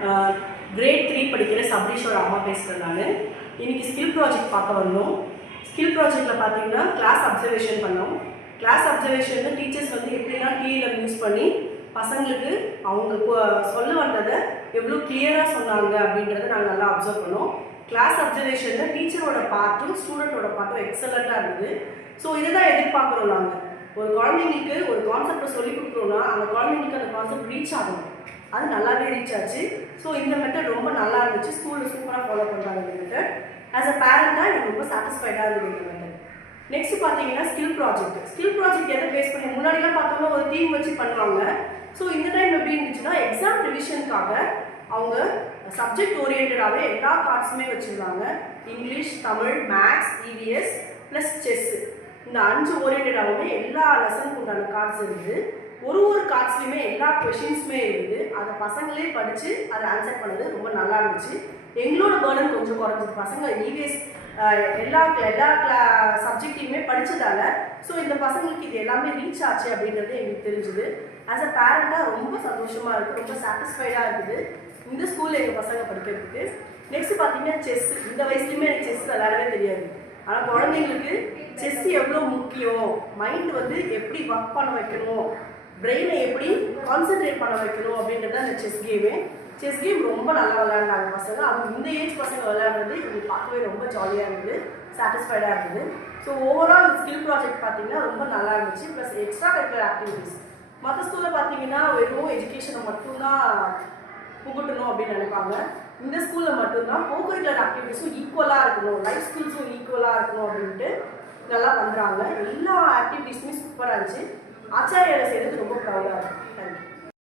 Great 3 படிக்கிற சபரீஷோட அம்மா பேசுகிறேன் நான். இன்றைக்கி ஸ்கில் ப்ராஜெக்ட் பார்க்க வந்தோம். ஸ்கில் ப்ராஜெக்டில் பார்த்தீங்கன்னா கிளாஸ் அப்சர்வேஷன் பண்ணோம். கிளாஸ் அப்சர்வேஷனில் டீச்சர்ஸ் வந்து எப்படின்னா டிவியில் யூஸ் பண்ணி பசங்களுக்கு அவங்க சொல்ல வந்ததை எவ்வளோ கிளியராக சொன்னாங்க அப்படின்றத நாங்கள் நல்லா அப்சர்வ் பண்ணோம். கிளாஸ் அப்சர்வேஷனில் டீச்சரோட பார்ட்டும் ஸ்டூடெண்ட்டோட பார்ட்டும் எக்ஸலண்ட்டாக இருந்தது. ஸோ இதை தான் எதிர்பார்க்குறோம் நாங்கள். ஒரு குழந்தைங்களுக்கு ஒரு கான்செப்டை சொல்லி கொடுக்குறோன்னா அந்த குழந்தைங்களுக்கு அந்த கான்செப்ட் ரீச் ஆகணும். அது நல்லாவே ரீச் ஆச்சு. ஸோ இந்த மெத்தட் ரொம்ப நல்லா இருந்துச்சு. ஸ்கூலில் சூப்பராக ஃபாலோ பண்ணுறாங்க இந்த மெத்தட். ஆஸ் அ பேரண்டாக எனக்கு ரொம்ப சாட்டிஸ்ஃபைடாக இருந்தது இந்த மெத்தட். நெக்ஸ்ட் பார்த்தீங்கன்னா ஸ்கில் ப்ராஜெக்ட். ஸ்கில் ப்ராஜெக்ட் எதை பேஸ் பண்ணி முன்னாடிலாம் பார்த்தோம்னா ஒரு தீம் வச்சு பண்ணுவாங்க. ஸோ இந்த டைம் எப்படி இருந்துச்சுன்னா எக்ஸாம் ரிவிஷனுக்காக அவங்க சப்ஜெக்ட் ஓரியன்டாகவே எல்லா கார்ட்ஸுமே வச்சுருந்தாங்க. English, Tamil, maths, EVS plus chess, இந்த 5 ஓரியன்டாகவே எல்லா லெசனுக்கு உண்டான கார்ட்ஸ் இருக்குது. ஒரு கார்ட்ஸ்லையுமே எல்லா கொஷின்ஸுமே இருக்குது. அதை பசங்களே படித்து அதை ஆன்சர் பண்ணது ரொம்ப நல்லா இருந்துச்சு. எங்களோட பேர்டன் கொஞ்சம் குறைஞ்சிது. பசங்க இவிஎஸ் எல்லா சப்ஜெக்டையுமே படித்ததால ஸோ இந்த பசங்களுக்கு இது எல்லாமே ரீச் ஆச்சு அப்படின்றது எங்களுக்கு தெரிஞ்சுது. ஆஸ் அ பேரண்டாக ரொம்ப சந்தோஷமாக இருக்குது, ரொம்ப சாட்டிஸ்ஃபைடாக இருக்குது இந்த ஸ்கூலில் எங்கள் பசங்க படிக்கிறதுக்கு. நெக்ஸ்ட் பார்த்தீங்கன்னா செஸ். இந்த வயசுலையுமே எனக்கு செஸ் விளையாடவே தெரியாது. ஆனால் குழந்தைங்களுக்கு செஸ் எவ்வளோ முக்கியம், மைண்ட் வந்து எப்படி ஒர்க் பண்ண வைக்கணும், பிரெயினை எப்படி கான்சென்ட்ரேட் பண்ண வைக்கணும் அப்படின்றது அந்த செஸ் கேமு. செஸ் கேம் ரொம்ப நல்லா விளையாண்டாங்க பசங்க. அவங்க இந்த ஏஜ் பசங்க விளையாடுறது எங்களுக்கு பார்க்கவே ரொம்ப ஜாலியாக இருந்தது, சாட்டிஸ்ஃபைடாக இருந்தது. ஸோ ஓவரால் ஸ்கில் ப்ராஜெக்ட் பார்த்தீங்கன்னா ரொம்ப நல்லா இருந்துச்சு. Plus extra curricular activities. மற்ற ஸ்கூலில் பார்த்தீங்கன்னா வெறும் எஜுகேஷனை மட்டும்தான் புகட்டணும் அப்படின்னு நினைப்பாங்க. இந்த ஸ்கூலில் மட்டும்தான் கோகரிக்குலர் ஆக்டிவிட்டீஸும் ஈக்குவலாக இருக்கணும், லைஃப் ஸ்கில்ஸும் ஈக்குவலாக இருக்கணும் அப்படின்ட்டு நல்லா பண்ணுறாங்க. எல்லா ஆக்டிவிட்டீஸுமே சூப்பராக இருந்துச்சு. ஆச்சாரியாரை செய்கிறது ரொம்ப ப்ரௌடாக இருக்குது. தேங்க்யூ.